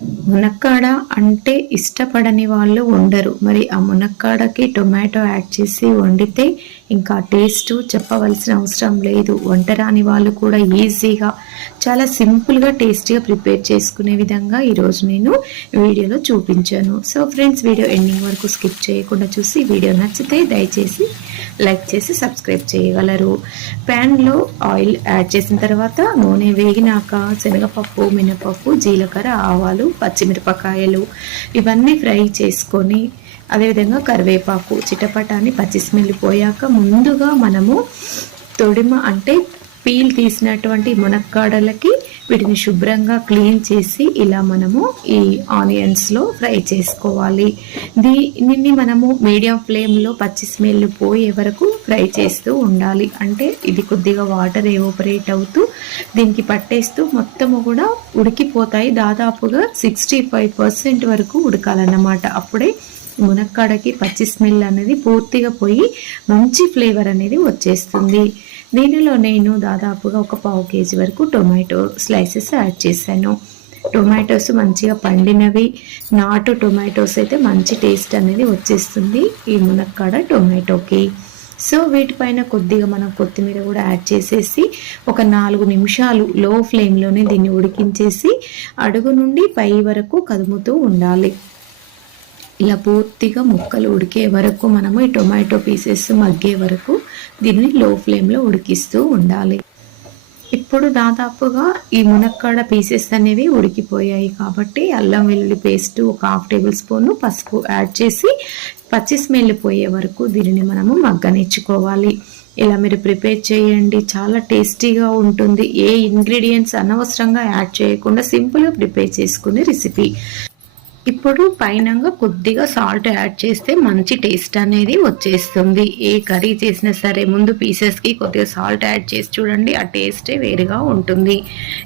మునక్కాడ అంటే ఇష్టపడని వాళ్ళు ఉండరు. మరి ఆ మునక్కాడకి టొమాటో యాడ్ చేసి వండితే ఇంకా టేస్ట్ చెప్పవలసిన అవసరం లేదు. వంట రాని వాళ్ళు కూడా ఈజీగా చాలా సింపుల్గా టేస్టీగా ప్రిపేర్ చేసుకునే విధంగా ఈరోజు నేను వీడియోలో చూపించాను. సో ఫ్రెండ్స్, వీడియో ఎండింగ్ వరకు స్కిప్ చేయకుండా చూసి వీడియో నచ్చితే దయచేసి లైక్ చేసి సబ్స్క్రైబ్ చేయగలరు. ప్యాన్లో ఆయిల్ యాడ్ చేసిన తర్వాత నూనె వేగినాక శనగపప్పు, మినపప్పు, జీలకర్ర, ఆవాలు, పచ్చిమిరపకాయలు ఇవన్నీ ఫ్రై చేసుకొని అదేవిధంగా కరివేపాకు చిటపటాన్ని పచ్చి స్మెల్ పోయాక ముందుగా మనము తొడిమ అంటే పీల్ తీసినటువంటి మునక్కాడలకి వీటిని శుభ్రంగా క్లీన్ చేసి ఇలా మనము ఈ ఆనియన్స్లో ఫ్రై చేసుకోవాలి. దీనిని మనము మీడియం ఫ్లేమ్లో పచ్చి స్మెల్ పోయే వరకు ఫ్రై చేస్తూ ఉండాలి. అంటే ఇది కొద్దిగా వాటర్ ఎవపరేట్ అవుతూ దీనికి పట్టేస్తూ మొత్తము కూడా ఉడికిపోతాయి. దాదాపుగా 65% వరకు ఉడకాలన్నమాట. అప్పుడే మునక్కాడకి పచ్చి స్మెల్ అనేది పూర్తిగా పోయి మంచి ఫ్లేవర్ అనేది వచ్చేస్తుంది. దీనిలో నేను దాదాపుగా ఒక 1/2 kg వరకు టొమాటో స్లైసెస్ యాడ్ చేశాను. టొమాటోస్ మంచిగా పండినవి, నాటు టొమాటోస్ అయితే మంచి టేస్ట్ అనేది వచ్చేస్తుంది ఈ మునక్కాడ టొమాటోకి. సో వీటిపైన కొద్దిగా మనం కొత్తిమీర కూడా యాడ్ చేసేసి ఒక 4 నిమిషాలు లో ఫ్లేమ్లోనే దీన్ని ఉడికించేసి అడుగు నుండి పై వరకు కదుముతూ ఉండాలి. ఇలా పూర్తిగా ముక్కలు ఉడికే వరకు మనము ఈ టొమాటో పీసెస్ మగ్గే వరకు దీన్ని లో ఫ్లేమ్లో ఉడికిస్తూ ఉండాలి. ఇప్పుడు దాదాపుగా ఈ మునక్కాడ పీసెస్ అనేవి ఉడికిపోయాయి కాబట్టి అల్లం వెల్లుల్లి పేస్ట్ ఒక 1/2 టేబుల్ స్పూన్ పసుపు యాడ్ చేసి పచ్చి స్మెల్ పోయే వరకు దీనిని మనము మగ్గనిచ్చుకోవాలి. ఇలా మీరు ప్రిపేర్ చేయండి, చాలా టేస్టీగా ఉంటుంది. ఏ ఇంగ్రీడియంట్స్ అనవసరంగా యాడ్ చేయకుండా సింపుల్గా ప్రిపేర్ చేసుకునే రెసిపీ. ఇప్పుడు పైనంగా కొద్దిగా సాల్ట్ యాడ్ చేస్తే మంచి టేస్ట్ అనేది వచ్చేస్తుంది. ఏ కర్రీ చేసినా సరే ముందు పీసెస్కి కొద్దిగా సాల్ట్ యాడ్ చేసి చూడండి, ఆ టేస్టే వేరుగా ఉంటుంది.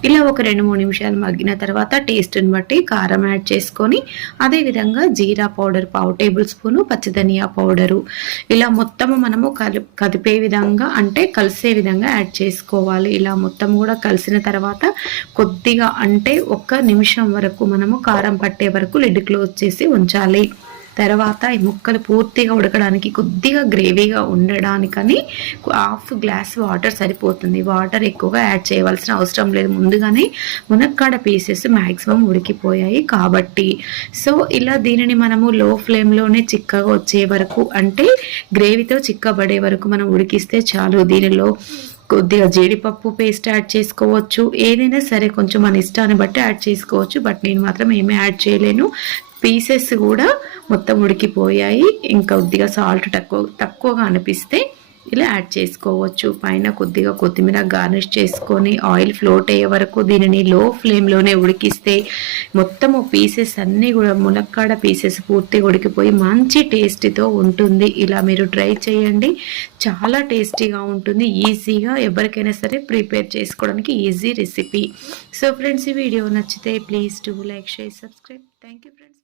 ఇలా ఒక 2-3 నిమిషాలు మగ్గిన తర్వాత టేస్ట్ని బట్టి కారం యాడ్ చేసుకొని అదేవిధంగా జీరా పౌడర్ 1/2 టేబుల్ స్పూను, పచ్చిధనియా పౌడరు ఇలా మొత్తము మనము కదిపే విధంగా అంటే కలిసే విధంగా యాడ్ చేసుకోవాలి. ఇలా మొత్తం కూడా కలిసిన తర్వాత కొద్దిగా అంటే 1 నిమిషం వరకు మనము కారం పట్టే వరకు లిడ్ క్లోజ్ చేసి ఉంచాలి. తర్వాత ఈ ముక్కలు పూర్తిగా ఉడకడానికి కొద్దిగా గ్రేవీగా ఉండడానికని 1/2 గ్లాస్ వాటర్ సరిపోతుంది. వాటర్ ఎక్కువగా యాడ్ చేయవలసిన అవసరం లేదు. ముందుగానే మునక్కాడ పీసెస్ మ్యాక్సిమం ఉడికిపోయాయి కాబట్టి. సో ఇలా దీనిని మనము లో ఫ్లేమ్లోనే చిక్కగా వచ్చే వరకు అంటే గ్రేవీతో చిక్కబడే వరకు మనం ఉడికిస్తే చాలు. దీనిలో కొద్దిగా జీడిపప్పు పేస్ట్ యాడ్ చేసుకోవచ్చు. ఏదైనా సరే కొంచెం మన ఇష్టాన్ని బట్టి యాడ్ చేసుకోవచ్చు. బట్ నేను మాత్రం ఏమీ యాడ్ చేయలేను. పీసెస్ కూడా మొత్తం ఉడికిపోయాయి. ఇంకా కొద్దిగా సాల్ట్ తక్కువగా అనిపిస్తే ఇలా యాడ్ చేసుకోవచ్చు. పైన కొద్దిగా కొత్తిమీర గార్నిష్ చేసుకొని ఆయిల్ ఫ్లోట్ అయ్యే వరకు దీనిని లో ఫ్లేమ్లోనే ఉడికిస్తే మొత్తము పీసెస్ అన్నీ కూడా మునక్కాడ పీసెస్ పూర్తిగా ఉడికిపోయి మంచి టేస్ట్తో ఉంటుంది. ఇలా మీరు ట్రై చేయండి, చాలా టేస్టీగా ఉంటుంది. ఈజీగా ఎవరికైనా సరే ప్రిపేర్ చేసుకోవడానికి ఈజీ రెసిపీ. సో ఫ్రెండ్స్, ఈ వీడియో నచ్చితే please do like, share, subscribe. Thank you friends.